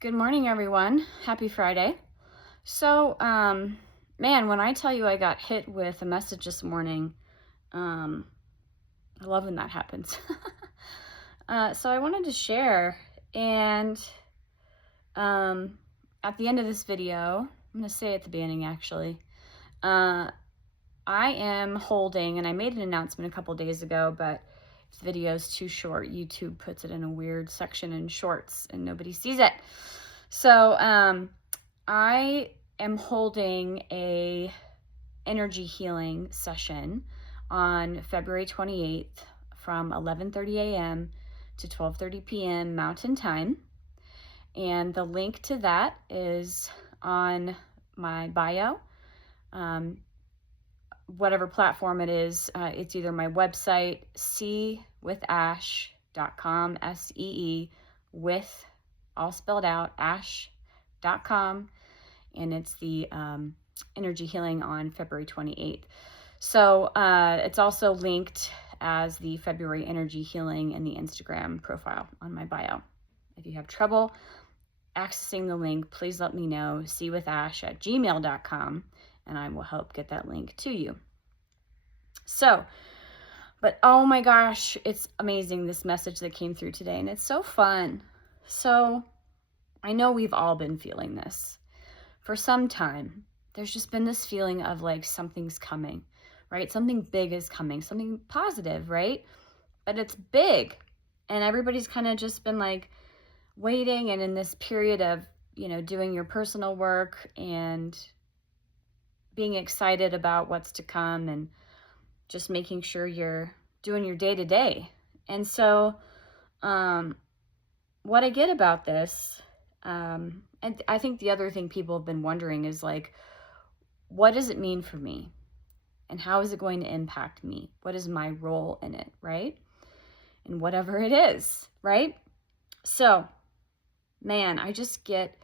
Good morning, everyone. Happy Friday. So, man, when I tell you I got hit with a message this morning, um, I love when that happens. So I wanted to share, and um, at the end of this video, I'm going to say at the beginning actually, uh, I am holding, and I made an announcement a couple days ago, but if the video is too short, YouTube puts it in a weird section in shorts and nobody sees it. So, I am holding a energy healing session on February 28th from 11:30 a.m. to 12:30 p.m. Mountain Time. And the link to that is on my bio. Whatever platform it is, it's either my website, seewithash.com, SEE, with, all spelled out, ash.com, and it's the energy healing on February 28th. So it's also linked as the February energy healing in the Instagram profile on my bio. If you have trouble accessing the link, please let me know, seewithash@gmail.com, and I will help get that link to you. So, but oh my gosh, it's amazing, this message that came through today, and it's so fun. So, I know we've all been feeling this for some time. There's just been this feeling of like something's coming, right? Something big is coming, something positive, right? But it's big, and everybody's kind of just been like waiting, and in this period of, doing your personal work and being excited about what's to come and just making sure you're doing your day to day. And so, what I get about this, and I think the other thing people have been wondering is like, what does it mean for me? And how is it going to impact me? What is my role in it, right? And whatever it is, right? So, man, I just get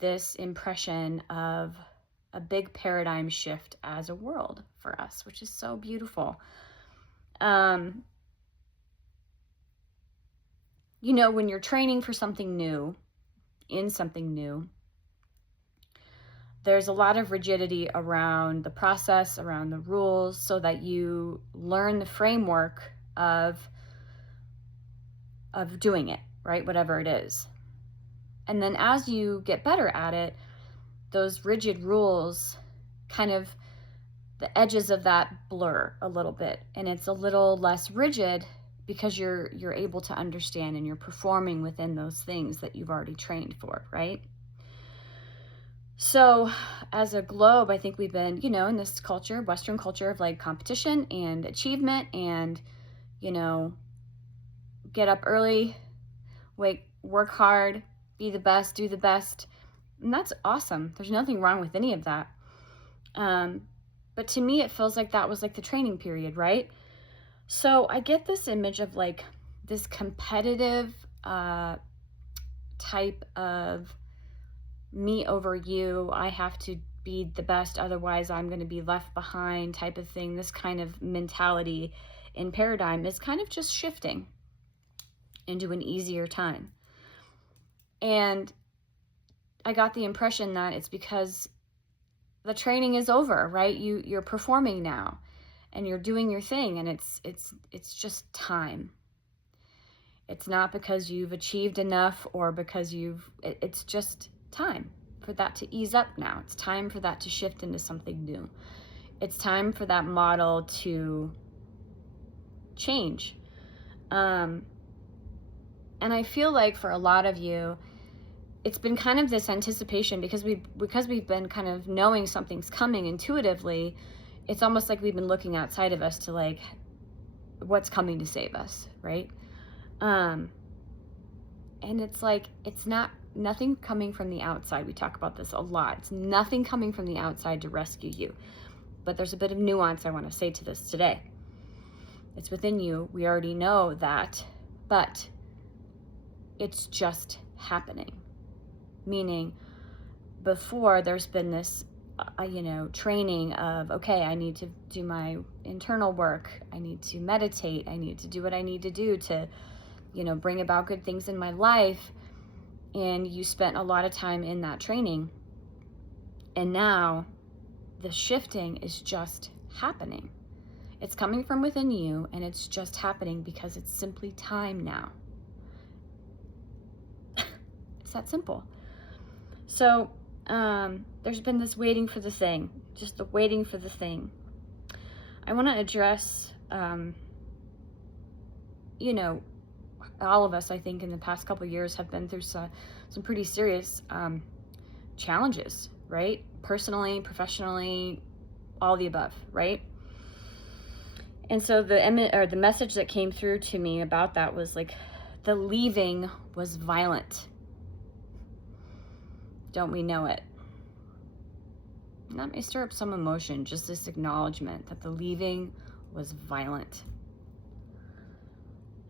this impression of a big paradigm shift as a world for us, which is so beautiful. When you're training for something new, in something new, there's a lot of rigidity around the process, around the rules, so that you learn the framework of doing it, right? Whatever it is. And then as you get better at it, those rigid rules kind of, the edges of that blur a little bit, and it's a little less rigid because you're able to understand and you're performing within those things that you've already trained for, right? So as a globe, I think we've been, in this culture, Western culture of like competition and achievement and, get up early, work hard, be the best, do the best. And that's awesome. There's nothing wrong with any of that. But to me, it feels like that was like the training period, right? So I get this image of like this competitive type of me over you. I have to be the best, otherwise I'm going to be left behind type of thing. This kind of mentality and paradigm is kind of just shifting into an easier time. And I got the impression that it's because the training is over, right? You're performing now and you're doing your thing, and it's just time. It's not because you've achieved enough or because it's just time for that to ease up now. It's time for that to shift into something new. It's time for that model to change. And I feel like for a lot of you, it's been kind of this anticipation because we've been kind of knowing something's coming intuitively. It's almost like we've been looking outside of us to like, what's coming to save us, right? And it's like, it's nothing coming from the outside. We talk about this a lot. It's nothing coming from the outside to rescue you. But there's a bit of nuance I want to say to this today. It's within you. We already know that, but it's just happening. Meaning, before there's been this, training of, okay, I need to do my internal work. I need to meditate. I need to do what I need to do to, bring about good things in my life. and you spent a lot of time in that training, and now the shifting is just happening. It's coming from within you, and it's just happening because it's simply time now. It's that simple. So there's been this waiting for the thing, just the waiting for the thing. I want to address, you know, all of us, I think, in the past couple of years have been through some pretty serious challenges, right? Personally, professionally, all the above, right? And so the message that came through to me about that was like, the leaving was violent. Don't we know it? And that may stir up some emotion, just this acknowledgement that the leaving was violent.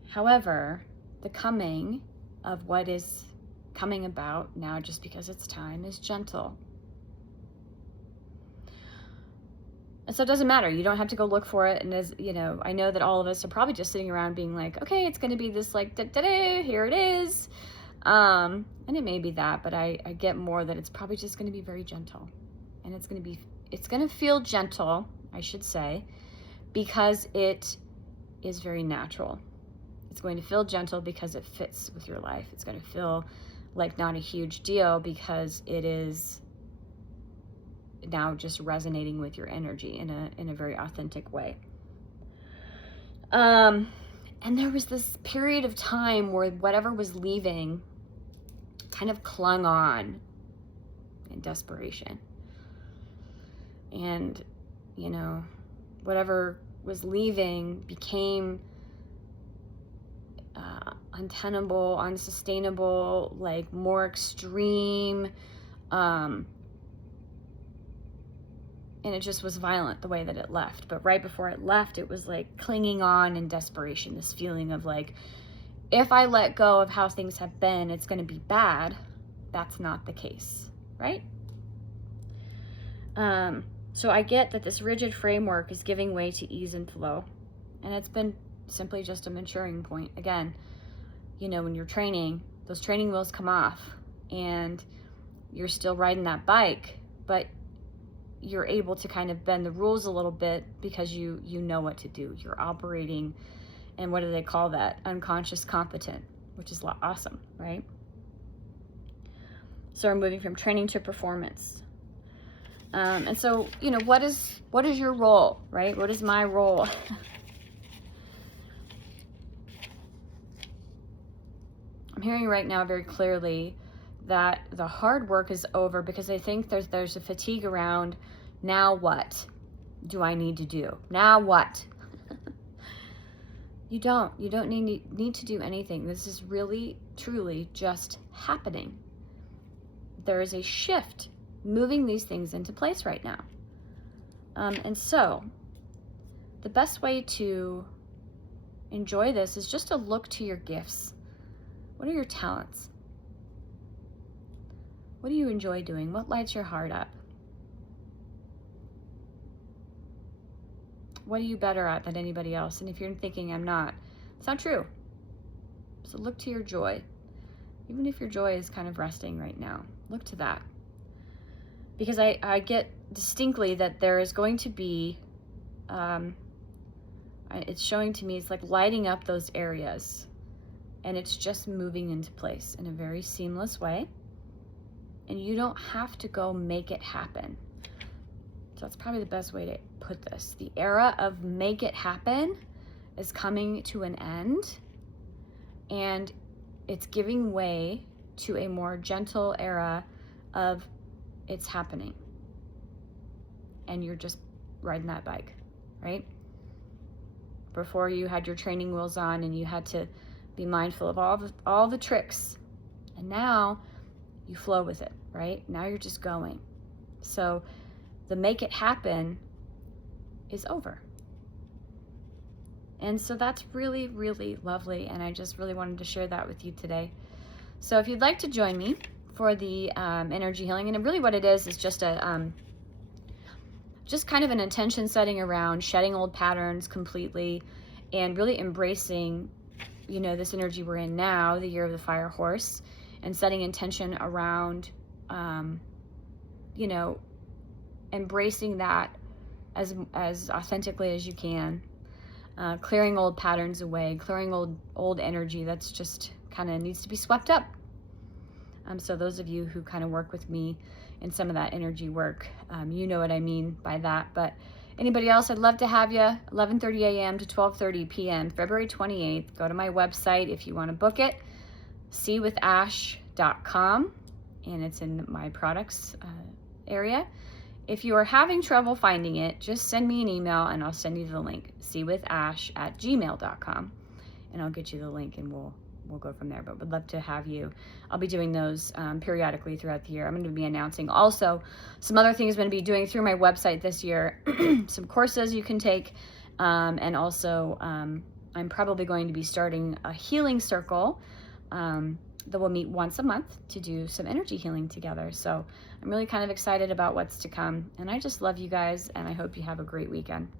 However, the coming of what is coming about now, just because it's time, is gentle. And so it doesn't matter. You don't have to go look for it. And as you know, I know that all of us are probably just sitting around being like, okay, it's going to be this like, da-da-da, here it is. And it may be that, but I get more that it's probably just going to be very gentle. And it's going to feel gentle, I should say, because it is very natural. It's going to feel gentle because it fits with your life. It's going to feel like not a huge deal because it is now just resonating with your energy in a very authentic way. And there was this period of time where whatever was leaving kind of clung on in desperation. And, you know, whatever was leaving became untenable, unsustainable, like more extreme, and it just was violent the way that it left. But right before it left, it was like clinging on in desperation, this feeling of like, if I let go of how things have been, it's going to be bad. That's not the case, right? So I get that this rigid framework is giving way to ease and flow. And it's been simply just a maturing point. Again, you know, when you're training, those training wheels come off and you're still riding that bike, but you're able to kind of bend the rules a little bit because you know what to do. You're operating, and what do they call that? Unconscious competent, which is awesome, right? So we're moving from training to performance. And so, you know, what is your role, right? What is my role? I'm hearing right now very clearly that the hard work is over, because I think there's a fatigue around, now what do I need to do? Now what? You don't need to do anything. This is really, truly just happening. There is a shift moving these things into place right now. And so the best way to enjoy this is just to look to your gifts. What are your talents? What do you enjoy doing? What lights your heart up? What are you better at than anybody else? And if you're thinking I'm not, it's not true. So look to your joy. Even if your joy is kind of resting right now, look to that. Because I get distinctly that there is going to be, it's showing to me, it's like lighting up those areas. And it's just moving into place in a very seamless way. And you don't have to go make it happen. So that's probably the best way to put this. The era of make it happen is coming to an end, and it's giving way to a more gentle era of it's happening. And you're just riding that bike, right? Before, you had your training wheels on and you had to be mindful of all the tricks. And now you flow with it, right? Now you're just going. So the make it happen is over. And so that's really, really lovely. And I just really wanted to share that with you today. So if you'd like to join me for the energy healing, and really what it is just just kind of an intention setting around shedding old patterns completely and really embracing, you know, this energy we're in now, the year of the fire horse, and setting intention around, you know, embracing that as authentically as you can. Clearing old patterns away, clearing old energy that's just kind of needs to be swept up. So those of you who kind of work with me in some of that energy work, you know what I mean by that. But anybody else, I'd love to have you. 11:30 a.m. to 12:30 p.m. February 28th. Go to my website if you want to book it, seewithash.com, and it's in my products area. If you are having trouble finding it, just send me an email and I'll send you the link, seewithash@gmail.com, and I'll get you the link and we'll go from there. But would love to have you. I'll be doing those periodically throughout the year. I'm going to be announcing also some other things I'm going to be doing through my website this year, some courses you can take, and also I'm probably going to be starting a healing circle that we'll meet once a month to do some energy healing together. So I'm really kind of excited about what's to come, and I just love you guys, and I hope you have a great weekend.